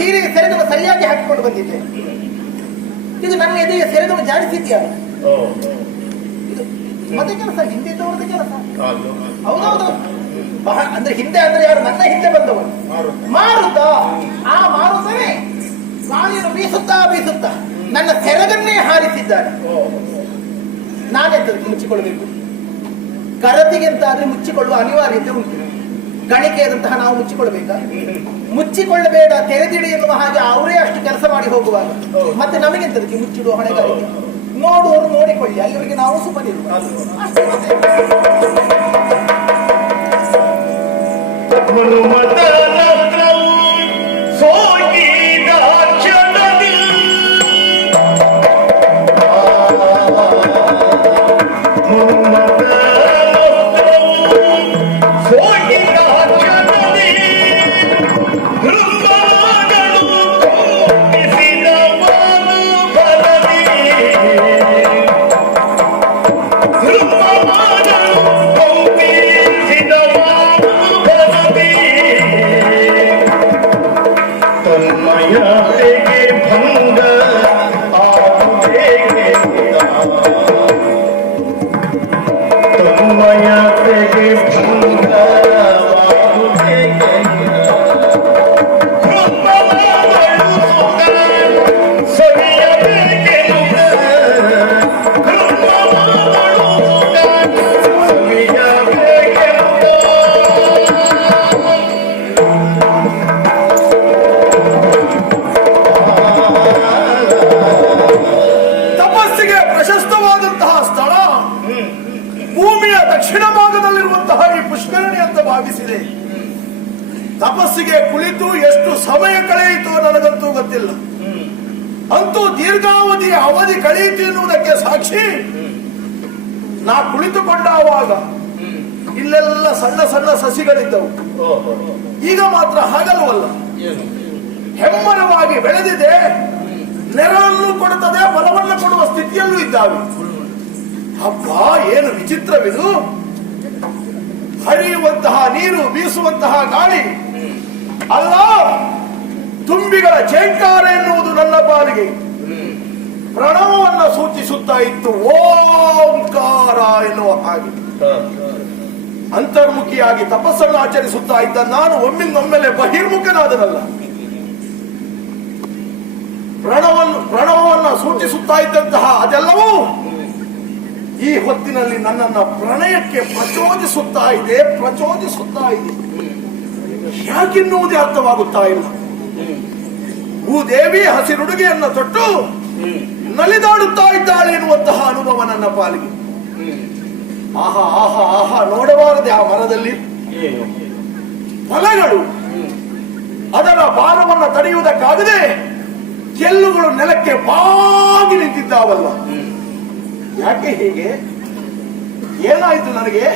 ಸೀರೆಗೆ ಸೆರಗನ್ನು ಸರಿಯಾಗಿ ಹಾಕಿಕೊಂಡು ಬಂದಿದ್ದೆ. ಇದು ನನ್ನ ಎದೆಯ ಸೆರಗನ್ನು ಜಾಡಿಸಿದ್ಯಾ? ಮತ್ತೆ ಕೆಲಸ ಹಿಂದೆ ತೋರದ ಕೆಲಸ. ಹೌದೌದು. ಅಂದ್ರೆ ಹಿಂದೆ ಅಂದ್ರೆ ಯಾರು? ನನ್ನ ಹಿಂದೆ ಬಂದವರು ಮಾರುತ. ಆ ಮಾರುತನೇ ಗಾಳಿಯನ್ನು ಬೀಸುತ್ತಾ ಬೀಸುತ್ತಾ ನನ್ನ ಸೆರಗನ್ನೇ ಹಾರಿಸಿದ್ದಾರೆ. ನಾನೆಂತದಕ್ಕೆ ಮುಚ್ಚಿಕೊಳ್ಳಬೇಕು? ಗರತಿಗೆಂತ ಆದ್ರೆ ಮುಚ್ಚಿಕೊಳ್ಳುವ ಅನಿವಾರ್ಯತೆ ಉಂಟು. ಗಣಿಕೆಯಾದಂತಹ ನಾವು ಮುಚ್ಚಿಕೊಳ್ಳಬೇಕಾ? ಮುಚ್ಚಿಕೊಳ್ಳಬೇಡ, ತೆರೆದಿಡಿ ಎನ್ನುವ ಹಾಗೆ ಅವರೇ ಅಷ್ಟು ಕೆಲಸ ಮಾಡಿ ಹೋಗುವಾಗ ಮತ್ತೆ ನಮಗೆಂತದಕ್ಕೆ ಮುಚ್ಚಿಡುವ ಹೊಣೆಗಾರಿಕೆ? ನೋಡುವವರು ನೋಡಿಕೊಳ್ಳಿ, ಅಲ್ಲಿವರೆಗೆ ನಾವು ಸುಮ್ಮನಿರುವ. ತಪಸ್ಸಿಗೆ ಕುಳಿತು ಎಷ್ಟು ಸಮಯ ಕಳೆಯಿತು ನನಗಂತೂ ಗೊತ್ತಿಲ್ಲ. ಅಂತೂ ದೀರ್ಘಾವಧಿಯ ಅವಧಿ ಕಳೆಯಿತು ಎನ್ನುವುದಕ್ಕೆ ಸಾಕ್ಷಿ ನಾ ಕುಳಿತುಕೊಂಡಾವಾಗ ಇಲ್ಲೆಲ್ಲ ಸಣ್ಣ ಸಣ್ಣ ಸಸಿಗಳಿದ್ದವು. ಈಗ ಮಾತ್ರ ಹಾಗಲ್ವಲ್ಲ, ಹೆಮ್ಮರವಾಗಿ ಬೆಳೆದಿದೆ, ನೆರಳನ್ನು ಕೊಡುತ್ತದೆ, ಫಲವನ್ನು ಕೊಡುವ ಸ್ಥಿತಿಯಲ್ಲೂ ಇದ್ದಾವೆ. ಹಬ್ಬ, ಏನು ವಿಚಿತ್ರವಿದು! ಹರಿಯುವಂತಹ ನೀರು, ಬೀಸುವಂತಹ ಗಾಳಿ ಅಲ್ಲ, ತುಂಬಿಗಳ ಚೇಂಕಾರ ಎನ್ನುವುದು ನನ್ನ ಪಾಲಿಗೆ ಪ್ರಣವವನ್ನು ಸೂಚಿಸುತ್ತಾ ಇತ್ತು. ಓಂಕಾರ ಎನ್ನುವ ಹಾಗೆ ಅಂತರ್ಮುಖಿಯಾಗಿ ತಪಸ್ಸನ್ನು ಆಚರಿಸುತ್ತಾ ಇದ್ದ ನಾನು ಒಮ್ಮಿಂದೊಮ್ಮೆಲೆ ಬಹಿರ್ಮುಖನಾದನಲ್ಲ. ಪ್ರಣವವನ್ನು ಸೂಚಿಸುತ್ತಾ ಇದ್ದಂತಹ ಅದೆಲ್ಲವೂ ಈ ಹೊತ್ತಿನಲ್ಲಿ ನನ್ನನ್ನು ಪ್ರಣಯಕ್ಕೆ ಪ್ರಚೋದಿಸುತ್ತಾ ಇದೆ. ಯಾಕೆನ್ನುವುದೇ ಅರ್ಥವಾಗುತ್ತಾ ಇಲ್ಲ. ಭೂದೇವಿ ಹಸಿರುಡುಗೆಯನ್ನು ತೊಟ್ಟು ನಲಿದಾಡುತ್ತಾ ಇದ್ದಾಳೆ ಎನ್ನುವಂತಹ ಅನುಭವ ನನ್ನ ಪಾಲಿಗೆ. ಆಹಾ ಆಹಾ ಆಹಾ, ನೋಡಬಾರದೆ ಆ ಮರದಲ್ಲಿ ಫಲಗಳು ಅದರ ಭಾರವನ್ನು ತಡೆಯುವುದಕ್ಕಾಗದೆ ಚೆಲ್ಲುಗಳು ನೆಲಕ್ಕೆ ಬಾಗಿ ನಿಂತಿದ್ದಾವಲ್ಲ. ಯಾಕೆ ಹೀಗೆ? ಏನಾಯ್ತು ನನಗೆ?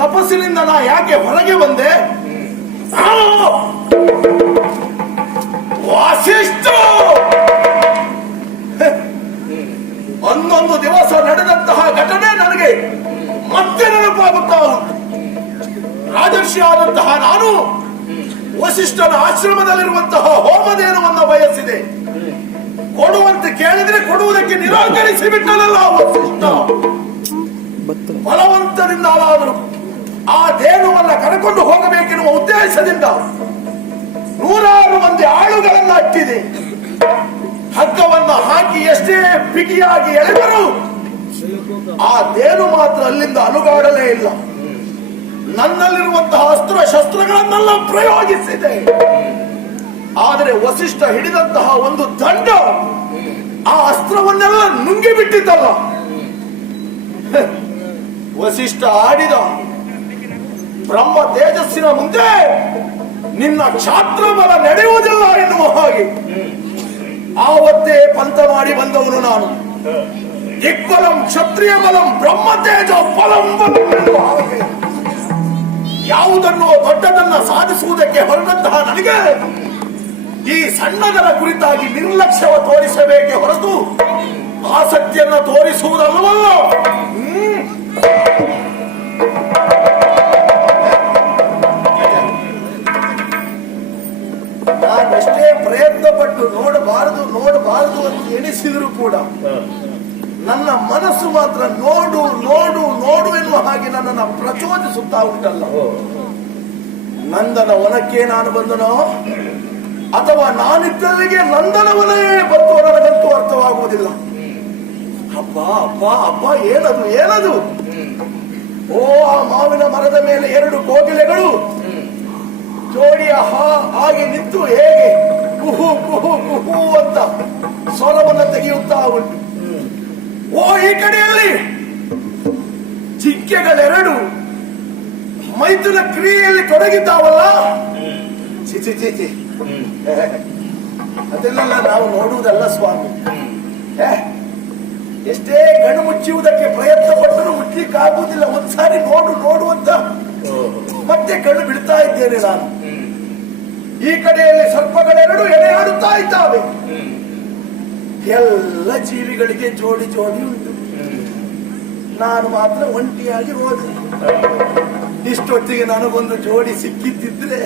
ತಪಸ್ಸಿನಿಂದ ನಾ ಯಾಕೆ ಹೊರಗೆ ಬಂದೆ? ವಾಸಿಷ್ಠ ಒಂದೊಂದು ದಿವಸ ನಡೆದಂತಹ ಘಟನೆ ನನಗೆ ಮತ್ತೆ ನೆನಪಾಗುತ್ತಾ ಉಂಟು. ರಾಜರ್ಷಿ ಆದಂತಹ ನಾನು ವಸಿಷ್ಠನ ಆಶ್ರಮದಲ್ಲಿರುವಂತಹ ಹೋಮಧೇನುವನ್ನು ಬಯಸಿದೆ. ಕೊಡುವಂತೆ ಕೇಳಿದ್ರೆ ಕೊಡುವುದಕ್ಕೆ ನಿರಾಕರಿಸಿ ಬಿಟ್ಟನಲ್ಲ ವಸಿಷ್ಠ. ಬಲವಂತದಿಂದಾದರೂ ಆ ಧೇನುವನ್ನ ಕರೆಕೊಂಡು ಹೋಗಬೇಕೆನ್ನುವ ಉದ್ದೇಶದಿಂದ ನೂರಾರು ಮಂದಿ ಆಳುಗಳನ್ನ ಅಟ್ಟಿದೆ. ಹಗ್ಗವನ್ನ ಹಾಕಿ ಎಷ್ಟೇ ಬಿಗಿಯಾಗಿ ಎಳೆದರೂ ಆ ಧೇನು ಮಾತ್ರ ಅಲ್ಲಿಂದ ಅಲುಗಾಡಲೇ ಇಲ್ಲ. ನನ್ನಲ್ಲಿರುವಂತಹ ಅಸ್ತ್ರ ಶಸ್ತ್ರಗಳನ್ನೆಲ್ಲ ಪ್ರಯೋಗಿಸಿದೆ. ಆದರೆ ವಸಿಷ್ಠ ಹಿಡಿದಂತಹ ಒಂದು ದಂಡ ಆ ಅಸ್ತ್ರವನ್ನೆಲ್ಲ ನುಂಗಿ ಬಿಟ್ಟಿದ್ದಲ್ಲ. ವಸಿಷ್ಠ ಆಡಿದ ಬ್ರಹ್ಮ ತೇಜಸ್ಸಿನ ಮುಂದೆ ನಿನ್ನ ಕ್ಷಾತ್ರ ಬಲ ನಡೆಯುವುದಿಲ್ಲ ಎನ್ನುವ ಹಾಗೆ ಆವತ್ತೇ ಪಂಥ ಮಾಡಿ ಬಂದವನು ನಾನು. ದಿಗ್ಬಲಂ ಕ್ಷತ್ರಿಯ ಬಲಂ ಬ್ರಹ್ಮ ತೇಜ ಫಲಂ ಎನ್ನುವ ಹಾಗೆ ಯಾವುದನ್ನು ದೊಡ್ಡದನ್ನ ಸಾಧಿಸುವುದಕ್ಕೆ ಹೊರಟಂತಹ ನನಗೆ ಈ ಸಣ್ಣದರ ಕುರಿತಾಗಿ ನಿರ್ಲಕ್ಷ್ಯವ ತೋರಿಸಬೇಕೆ ಹೊರತು ಆಸಕ್ತಿಯನ್ನ ತೋರಿಸುವುದಲ್ಲವಲ್ಲ. ನಾನೆಷ್ಟೇ ಪ್ರಯತ್ನ ಪಟ್ಟು ನೋಡಬಾರದು ನೋಡಬಾರದು ಅಂತ ಎಣಿಸಿದ್ರು ಕೂಡ ನನ್ನ ಮನಸ್ಸು ಮಾತ್ರ ನೋಡು ನೋಡು ನೋಡು ಎನ್ನುವ ಹಾಗೆ ನನ್ನನ್ನು ಪ್ರಚೋದಿಸುತ್ತಾ ಉಂಟಲ್ಲ. ನಂದನ ವನಕ್ಕೆ ನಾನು ಬಂದನೋ ಅಥವಾ ನಾನಿದ್ದಲ್ಲಿಗೆ ನಂದನವನೇ ಬಂತು ನನಗಂತೂ ಅರ್ಥವಾಗುವುದಿಲ್ಲ. ಅಪ್ಪ ಅಪ್ಪ ಅಪ್ಪ ಏನದು ಏನದು? ಓ, ಆ ಮಾವಿನ ಮರದ ಮೇಲೆ 2 ಕೋಗಿಲೆಗಳು ಜೋಡಿಯ ಹಾಗೆ ನಿಂತು ಹೇಗೆ ಕುಹು ಕುಹು ಕುಹು ಅಂತ ಸ್ವರವನ್ನ ತೆಗೆಯುತ್ತಾ ಉಂಟು. ಓ, ಈ ಕಡೆಯಲ್ಲಿ ಜಿಂಕೆಗಳೆರಡು ಮೈಥುನ ಕ್ರಿಯೆಯಲ್ಲಿ ತೊಡಗಿದ್ದಾವಲ್ಲ. ಚಿಚಿ ಚಿಚಿ, ಅದೆಲ್ಲ ನಾವು ನೋಡುವುದಲ್ಲ ಸ್ವಾಮಿ. ಎಷ್ಟೇ ಗಣು ಮುಚ್ಚುವುದಕ್ಕೆ ಪ್ರಯತ್ನ ಪಟ್ಟರು ಮುಚ್ಚಲಿಕ್ಕಾಗುವುದಿಲ್ಲ. ಒಂದ್ಸಾರಿ ನೋಡು ನೋಡು ಅಂತ ಮತ್ತೆ ಕಣ್ಣು ಬಿಡ್ತಾ ಇದ್ದೇನೆ ನಾನು. ಈ ಕಡೆಯಲ್ಲಿ ಸರ್ಪಗಳೆರಡು ಎಣೆಯಾಡುತ್ತಾ ಇದ್ದಾವೆ. ಎಲ್ಲ ಜೀವಿಗಳಿಗೆ ಜೋಡಿ ಜೋಡಿ ಉಂಟು, ನಾನು ಮಾತ್ರ ಒಂಟಿಯಾಗಿ ಹೋದೆ. ಇಷ್ಟೊತ್ತಿಗೆ ನನಗೊಂದು ಜೋಡಿ ಸಿಕ್ಕಿದ್ದಿದ್ರೆ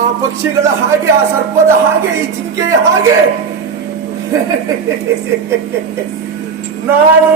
ಆ ಪಕ್ಷಿಗಳ ಹಾಗೆ, ಆ ಸರ್ಪದ ಹಾಗೆ, ಈ ಜಿಂಕೆಯ ಹಾಗೆ ನಾನು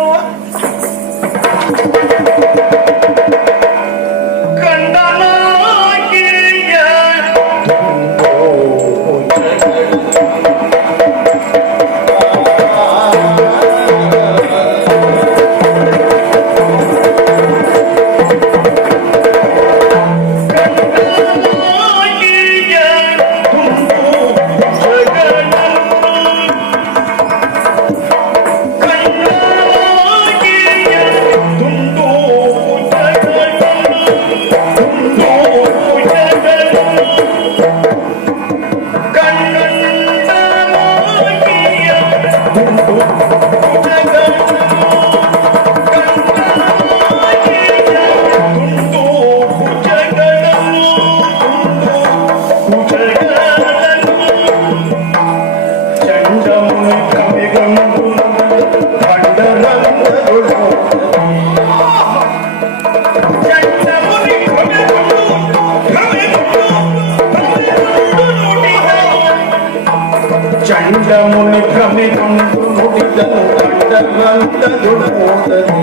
ಚಂಡಮುನಿ ಭ್ರಮೆಗೊಂಡು ನುಡಿದನು ಕಂಡರಂತದುಡೋದನೆ.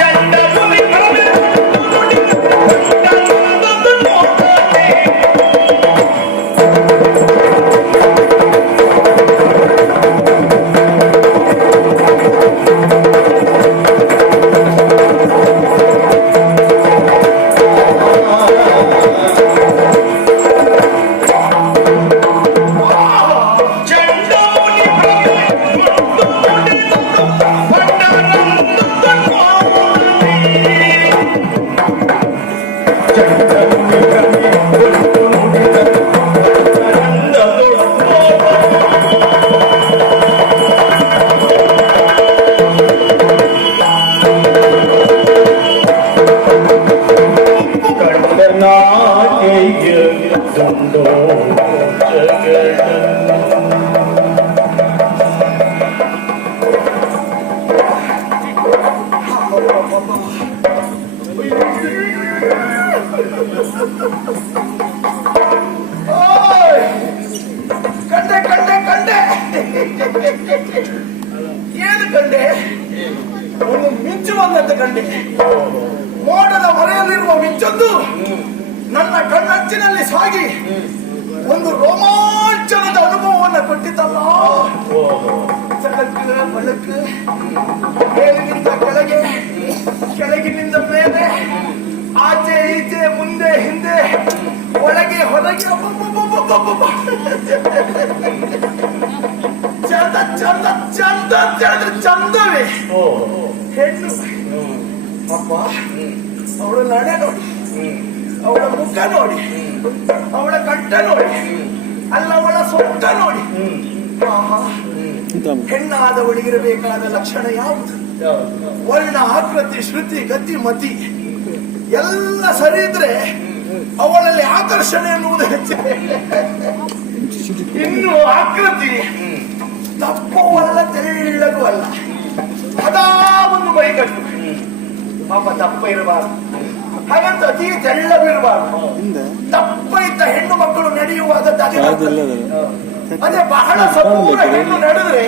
ಚಂಡಮುನಿ ಭ್ರಮೆಗೊಂಡು ನುಡಿದನು ಕಂಡರಂತದುಡೋದನೆ. ಕಂಡೆ ಕಂಡೆ ಕಂಡೆ. ಏನು ಕಂಡೆ? ಒಂದು ಮಿಂಚು ಬಂದಂತೆ ಕಂಡೆ. ಮೋಡದ ಮರೆಯಲ್ಲಿರುವ ಮಿಂಚೊಂದು ನನ್ನ ಕಣ್ಣಂಚಿನಲ್ಲಿ ಸಾಗಿ ಒಂದು ರೋಮಾಂಚನದ ಅನುಭವವನ್ನು ಕೊಟ್ಟಿದ್ದಲ್ಲ. ಸಡಕ್ಕೆ ಬಳಕ್ಕೆ, ಮೇಲಿನಿಂದ ಕೆಳಗೆ, ಕೆಳಗಿನಿಂದ ಮೇಲೆ, ಆಚೆ ಈಚೆ, ಮುಂದೆ ಹಿಂದೆ, ಒಳಗೆ ಹೊರಗೆ, ಚಂದ ಚಂದ ಚಂದ ಅಂತ ಹೇಳಿದ್ರೆ ಚಂದವೇ. ಹೆಣ್ಣು ಅಪ್ಪ, ಅವಳ ನಡೆ ನೋಡಿ, ಅವಳ ಮುಖ ನೋಡಿ, ಅವಳ ಕಂಠ ನೋಡಿ, ಅಲ್ಲ ಅವಳ ಸೊಟ್ಟ ನೋಡಿ. ಹೆಣ್ಣಾದವಳಿಗಿರಬೇಕಾದ ಲಕ್ಷಣ ಯಾವುದು? ವರ್ಣ, ಆಕೃತಿ, ಶ್ರುತಿ, ಗತಿ, ಮತಿ ಎಲ್ಲ ಸರಿ ಇದ್ರೆ ಅವಳಲ್ಲಿ ಆಕರ್ಷಣೆ ಎನ್ನುವುದು ಹೆಚ್ಚಿದೆ. ಇನ್ನು ಆಕೃತಿ ದಪ್ಪವೂ ಅಲ್ಲ, ತೆಳ್ಳಗೂ ಅಲ್ಲ, ಅದಾ ಒಂದು ಮೈಗಟ್ಟು. ಪಾಪ ದಪ್ಪ ಇರಬಾರ್ದು, ಹಾಗಂತ ಅತಿ ತೆಳ್ಳಗೂ ಇರಬಾರ್ದು, ದಪ್ಪ ಬರ್ತದೆ. ಅದೇ ಬಹಳ ಸಪೂರ ಹೆಣ್ಣು ನಡೆದ್ರೆ